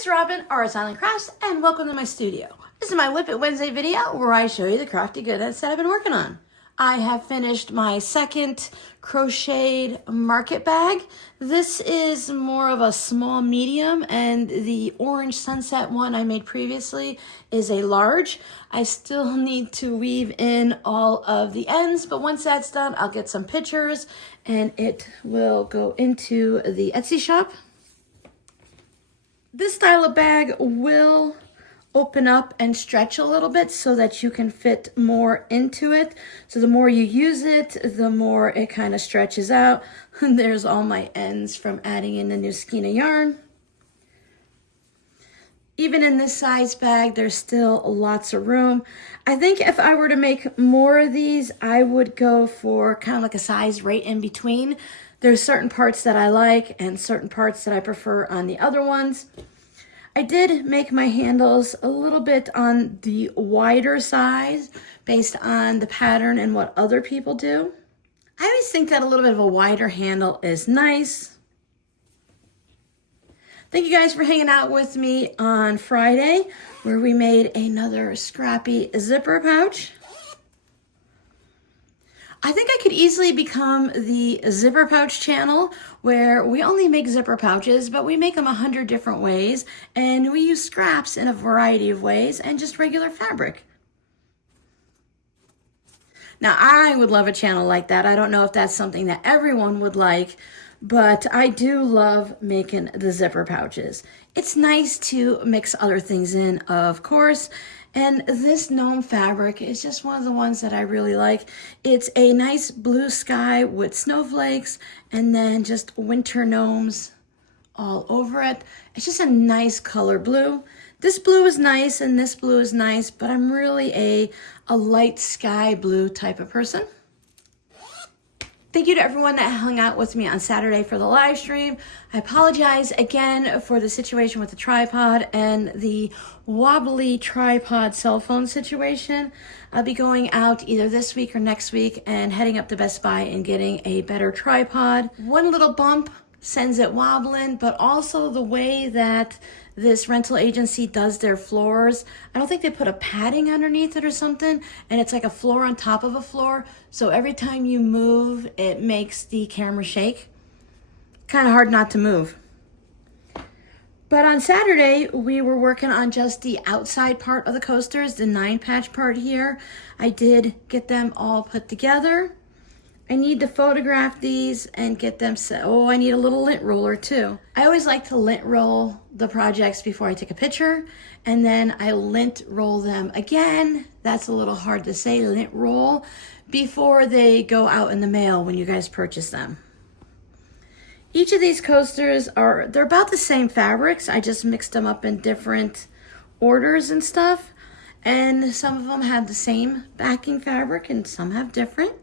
It's Robin, Arts Island Crafts, and welcome to my studio. This is my Whip It Wednesday video where I show you the crafty goodness that I've been working on. I have finished my second crocheted market bag. This is more of a small medium, and the orange sunset one I made previously is a large. I still need to weave in all of the ends, but once that's done, I'll get some pictures and it will go into the Etsy shop. This style of bag will open up and stretch a little bit so that you can fit more into it. So the more you use it, the more it kind of stretches out. There's all my ends from adding in the new skein of yarn. Even in this size bag, there's still lots of room. I think if I were to make more of these, I would go for kind of like a size right in between. There's certain parts that I like and certain parts that I prefer on the other ones. I did make my handles a little bit on the wider size based on the pattern and what other people do. I always think that a little bit of a wider handle is nice. Thank you guys for hanging out with me on Friday, where we made another scrappy zipper pouch. I think I could easily become the zipper pouch channel where we only make zipper pouches, but we make them 100 different ways, and we use scraps in a variety of ways and just regular fabric. Now, I would love a channel like that. I don't know if that's something that everyone would like, but I do love making the zipper pouches. It's nice to mix other things in, of course. And this gnome fabric is just one of the ones that I really like. It's a nice blue sky with snowflakes and then just winter gnomes all over it. It's just a nice color blue. This blue is nice and this blue is nice, but I'm really a light sky blue type of person. Thank you to everyone that hung out with me on Saturday for the live stream. I apologize again for the situation with the tripod and the wobbly tripod cell phone situation. I'll be going out either this week or next week and heading up to Best Buy and getting a better tripod. One little bump sends it wobbling, but also the way that this rental agency does their floors, I don't think they put a padding underneath it or something, and it's like a floor on top of a floor, so every time you move it makes the camera shake. Kind of hard not to move. But on Saturday we were working on just the outside part of the coasters, the 9-patch part here. I did get them all put together. I need to photograph these and get them set. Oh, I need a little lint roller too. I always like to lint roll the projects before I take a picture, and then I lint roll them again. That's a little hard to say, lint roll, before they go out in the mail when you guys purchase them. Each of these coasters they're about the same fabrics. I just mixed them up in different orders and stuff. And some of them have the same backing fabric and some have different.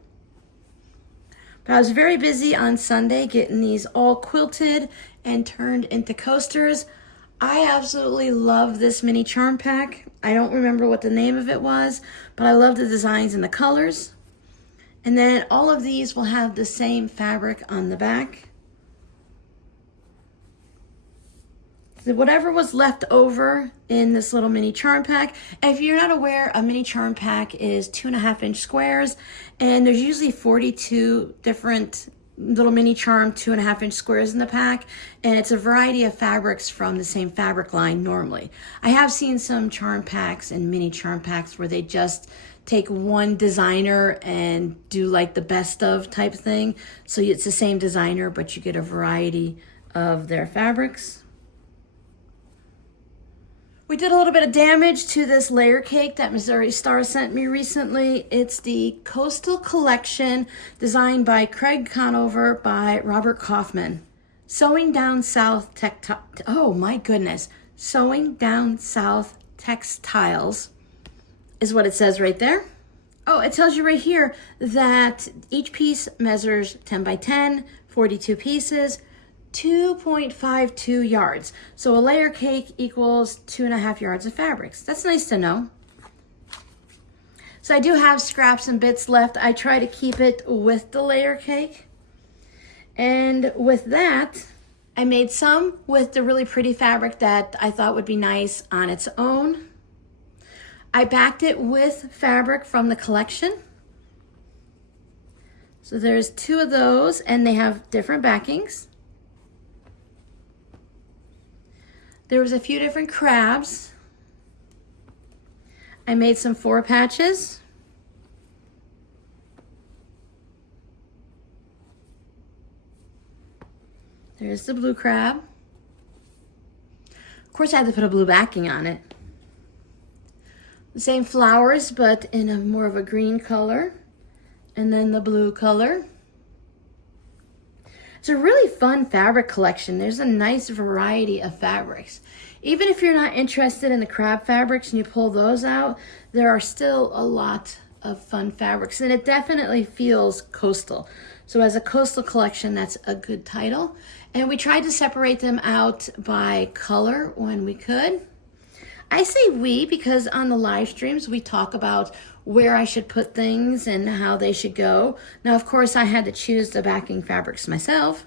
But I was very busy on Sunday getting these all quilted and turned into coasters. I absolutely love this mini charm pack. I don't remember what the name of it was, but I love the designs and the colors. And then all of these will have the same fabric on the back. So whatever was left over in this little mini charm pack. If you're not aware, a mini charm pack is 2.5-inch squares, and there's usually 42 different little mini charm 2.5-inch squares in the pack, and it's a variety of fabrics from the same fabric line normally. I have seen some charm packs and mini charm packs where they just take one designer and do like the best of type thing. So it's the same designer, but you get a variety of their fabrics. We did a little bit of damage to this layer cake that Missouri Star sent me recently. It's the Coastal Collection designed by Craig Conover by Robert Kaufman. Sewing Down South Sewing Down South Textiles is what it says right there. Oh, it tells you right here that each piece measures 10 by 10, 42 pieces, 2.52 yards. So a layer cake equals 2.5 yards of fabrics. That's nice to know. So I do have scraps and bits left. I try to keep it with the layer cake. And with that, I made some with the really pretty fabric that I thought would be nice on its own. I backed it with fabric from the collection. So there's 2 of those, and they have different backings. There was a few different crabs. I made some 4 patches. There's the blue crab. Of course, I had to put a blue backing on it. The same flowers, but in a more of a green color. And then the blue color. It's a really fun fabric collection. There's a nice variety of fabrics. Even if you're not interested in the crab fabrics and you pull those out, there are still a lot of fun fabrics. And it definitely feels coastal. So as a coastal collection, that's a good title. And we tried to separate them out by color when we could. I say we because on the live streams, we talk about where I should put things and how they should go. Now, of course, I had to choose the backing fabrics myself.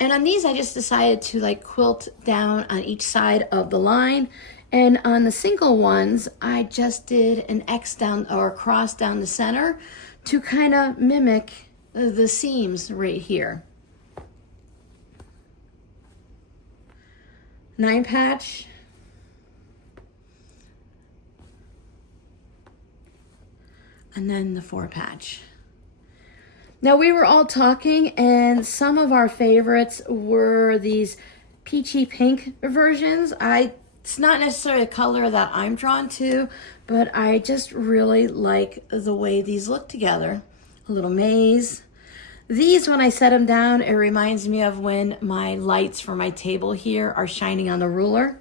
And on these, I just decided to like quilt down on each side of the line. And on the single ones, I just did an X down or a cross down the center to kind of mimic the seams right here. 9 patch. And then the 4 patch. Now we were all talking and some of our favorites were these peachy pink versions. It's not necessarily a color that I'm drawn to, but I just really like the way these look together. A little maze. These, when I set them down, it reminds me of when my lights for my table here are shining on the ruler.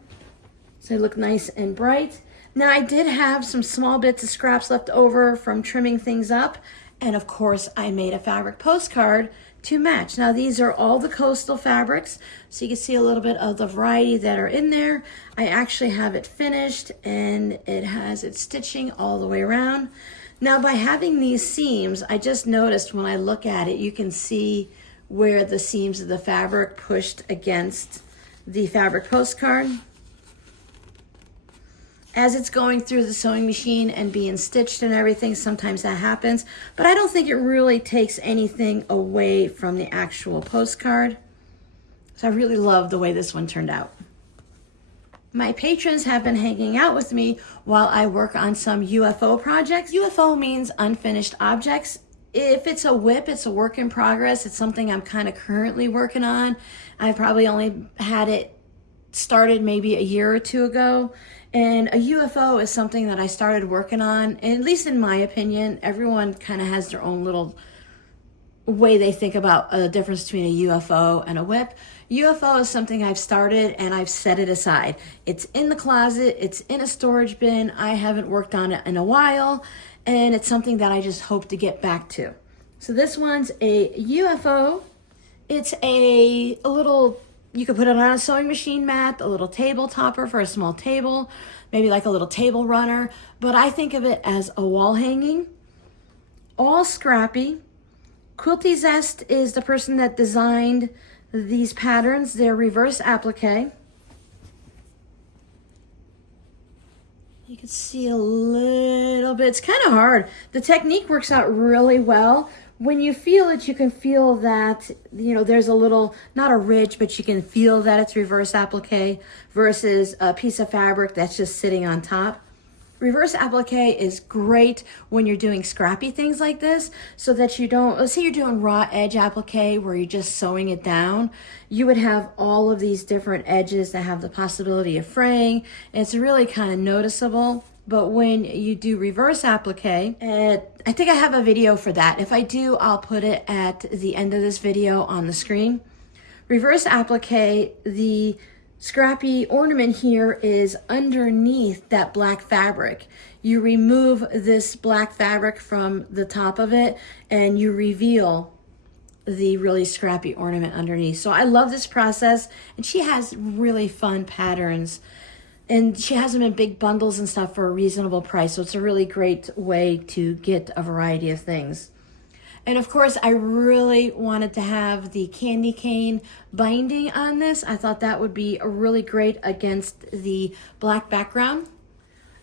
So they look nice and bright. Now I did have some small bits of scraps left over from trimming things up. And of course I made a fabric postcard to match. Now these are all the coastal fabrics. So you can see a little bit of the variety that are in there. I actually have it finished and it has its stitching all the way around. Now by having these seams, I just noticed when I look at it, you can see where the seams of the fabric pushed against the fabric postcard. As it's going through the sewing machine and being stitched and everything, sometimes that happens. But I don't think it really takes anything away from the actual postcard. So I really love the way this one turned out. My patrons have been hanging out with me while I work on some UFO projects. UFO means unfinished objects. If it's a WIP, it's a work in progress. It's something I'm kind of currently working on. I probably only had it started maybe a year or 2 ago. And a UFO is something that I started working on, and at least in my opinion, everyone kind of has their own little way they think about the difference between a UFO and a WIP. UFO is something I've started and I've set it aside. It's in the closet, it's in a storage bin, I haven't worked on it in a while, and it's something that I just hope to get back to. So this one's a UFO. It's a little, you could put it on a sewing machine mat, a little table topper for a small table, maybe like a little table runner, but I think of it as a wall hanging, all scrappy. Quilty Zest is the person that designed these patterns. They're reverse applique. You can see a little bit, it's kind of hard. The technique works out really well. When you feel it, you can feel that, you know, there's a little, not a ridge, but you can feel that it's reverse applique versus a piece of fabric that's just sitting on top. Reverse applique is great when you're doing scrappy things like this, so that you don't, let's say you're doing raw edge applique where you're just sewing it down, you would have all of these different edges that have the possibility of fraying. It's really kind of noticeable. But when you do reverse applique, I think I have a video for that. If I do, I'll put it at the end of this video on the screen. Reverse applique, the scrappy ornament here is underneath that black fabric. You remove this black fabric from the top of it and you reveal the really scrappy ornament underneath. So I love this process, and she has really fun patterns. And she has them in big bundles and stuff for a reasonable price. So it's a really great way to get a variety of things. And of course, I really wanted to have the candy cane binding on this. I thought that would be really great against the black background.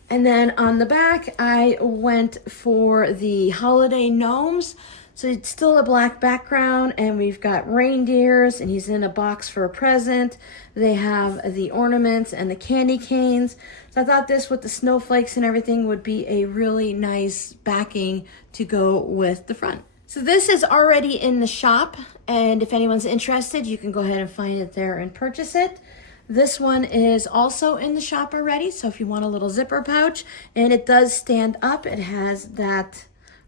And then on the back, I went for the holiday gnomes. So it's still a black background, and we've got reindeers, and he's in a box for a present. They have the ornaments and the candy canes. So I thought this with the snowflakes and everything would be a really nice backing to go with the front. So this is already in the shop, and if anyone's interested, you can go ahead and find it there and purchase it. This one is also in the shop already, so if you want a little zipper pouch, and it does stand up, it has that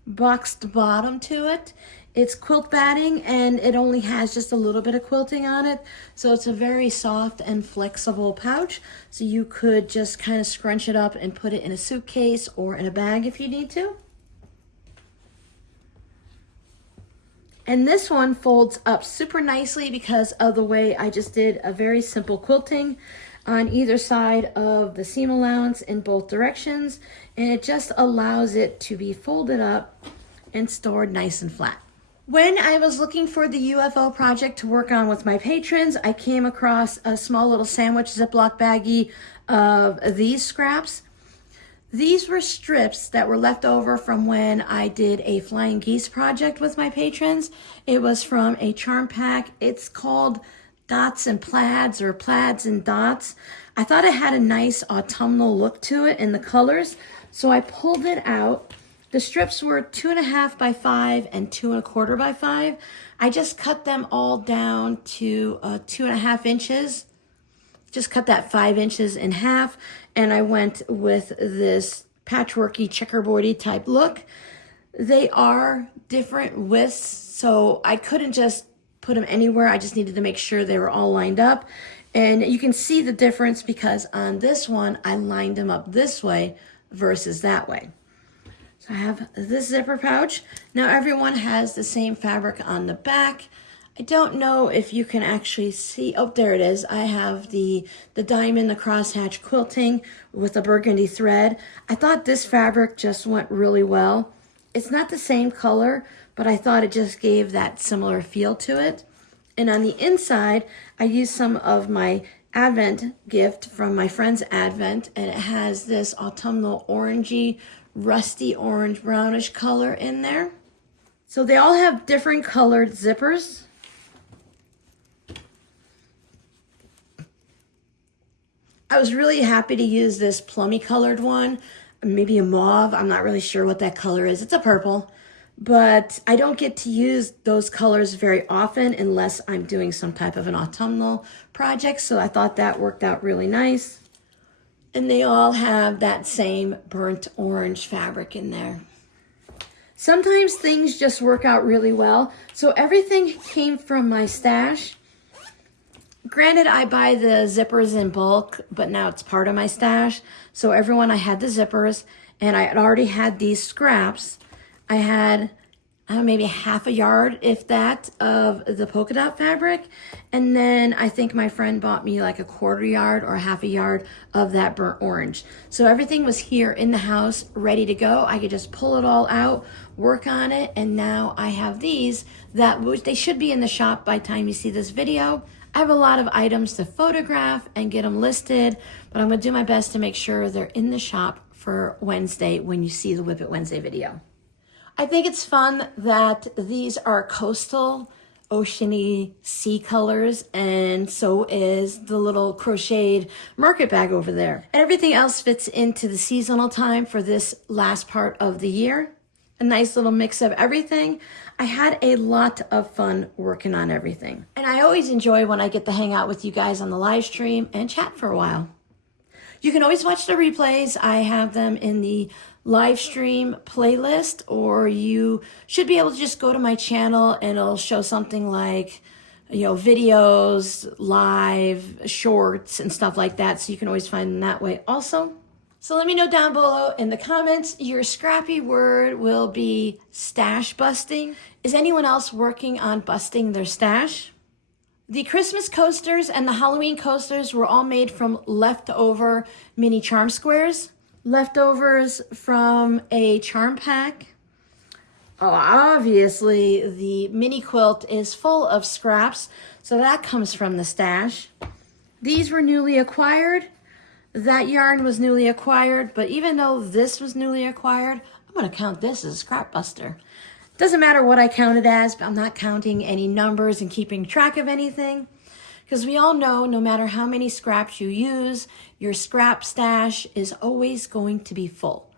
boxed bottom to it. It's quilt batting, and it only has just a little bit of quilting on it, so it's a very soft and flexible pouch, so you could just kind of scrunch it up and put it in a suitcase or in a bag if you need to. And this one folds up super nicely because of the way I just did a very simple quilting on either side of the seam allowance in both directions, and it just allows it to be folded up and stored nice and flat. When I was looking for the UFO project to work on with my patrons, I came across a small little sandwich Ziploc baggie of these scraps. These were strips that were left over from when I did a flying geese project with my patrons. It was from a charm pack. It's called Dots and Plaids, or Plaids and Dots. I thought it had a nice autumnal look to it in the colors, so I pulled it out. The strips were 2.5 by 5 and 2.25 by 5. I just cut them all down to 2.5 inches. Just cut that 5 inches in half, and I went with this patchworky, checkerboardy type look. They are different widths, so I couldn't just put them anywhere. I just needed to make sure they were all lined up. And you can see the difference because on this one, I lined them up this way versus that way. So I have this zipper pouch. Now everyone has the same fabric on the back. I don't know if you can actually see. Oh, there it is. I have the diamond, the crosshatch quilting with a burgundy thread. I thought this fabric just went really well. It's not the same color, but I thought it just gave that similar feel to it. And on the inside, I used some of my Advent gift from my friend's Advent, and it has this autumnal orangey, rusty orange brownish color in there. So they all have different colored zippers. I was really happy to use this plummy colored one, maybe a mauve. I'm not really sure what that color is. It's a purple, but I don't get to use those colors very often unless I'm doing some type of an autumnal project. So I thought that worked out really nice. And they all have that same burnt orange fabric in there. Sometimes things just work out really well. So everything came from my stash. Granted, I buy the zippers in bulk, but now it's part of my stash. So everyone, I had the zippers, and I had already had these scraps. I had maybe half a yard, if that, of the polka dot fabric. And then I think my friend bought me like a 1/4 yard or half a yard of that burnt orange. So everything was here in the house, ready to go. I could just pull it all out, work on it, and now I have these that they should be in the shop by the time you see this video. I have a lot of items to photograph and get them listed, but I'm going to do my best to make sure they're in the shop for Wednesday when you see the Whip It Wednesday video. I think it's fun that these are coastal, oceany sea colors, and so is the little crocheted market bag over there. And everything else fits into the seasonal time for this last part of the year. A nice little mix of everything. I had a lot of fun working on everything. And I always enjoy when I get to hang out with you guys on the live stream and chat for a while. You can always watch the replays. I have them in the live stream playlist, or you should be able to just go to my channel and it'll show something like, videos, live, shorts, and stuff like that. So you can always find them that way also. So let me know down below in the comments, your scrappy word will be stash busting. Is anyone else working on busting their stash? The Christmas coasters and the Halloween coasters were all made from leftover mini charm squares, leftovers from a charm pack, Oh, obviously the mini quilt is full of scraps, so that comes from the stash. These were newly acquired. That yarn was newly acquired, but even though this was newly acquired, I'm going to count this as a scrap buster. Doesn't matter what I count it as, but I'm not counting any numbers and keeping track of anything. Because we all know no matter how many scraps you use, your scrap stash is always going to be full.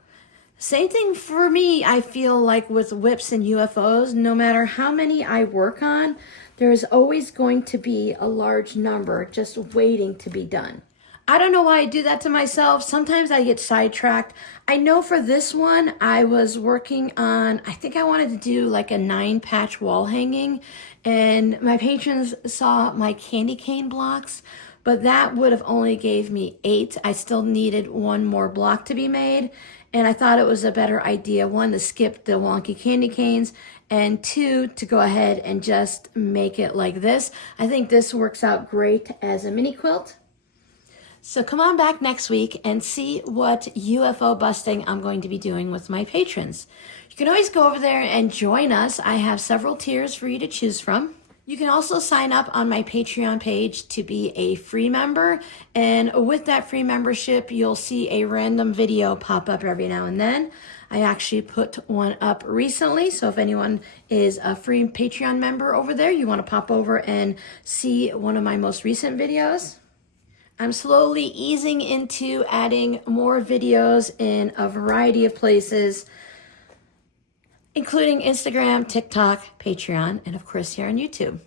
Same thing for me, I feel like with whips and UFOs, no matter how many I work on, there is always going to be a large number just waiting to be done. I don't know why I do that to myself. Sometimes I get sidetracked. I know for this one, I was working on, I think I wanted to do like a 9-patch wall hanging, and my patrons saw my candy cane blocks, but that would have only gave me 8. I still needed 1 more block to be made, and I thought it was a better idea, 1, to skip the wonky candy canes, and 2, to go ahead and just make it like this. I think this works out great as a mini quilt. So come on back next week and see what UFO busting I'm going to be doing with my patrons. You can always go over there and join us. I have several tiers for you to choose from. You can also sign up on my Patreon page to be a free member. And with that free membership, you'll see a random video pop up every now and then. I actually put one up recently. So if anyone is a free Patreon member over there, you want to pop over and see one of my most recent videos. I'm slowly easing into adding more videos in a variety of places, including Instagram, TikTok, Patreon, and of course here on YouTube.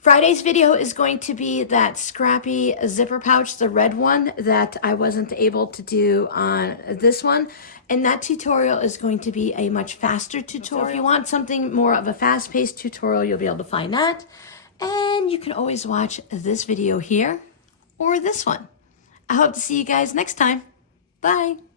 Friday's video is going to be that scrappy zipper pouch, the red one that I wasn't able to do on this one. And that tutorial is going to be a much faster tutorial. So if you want something more of a fast-paced tutorial, you'll be able to find that. And you can always watch this video here or this one. I hope to see you guys next time. Bye.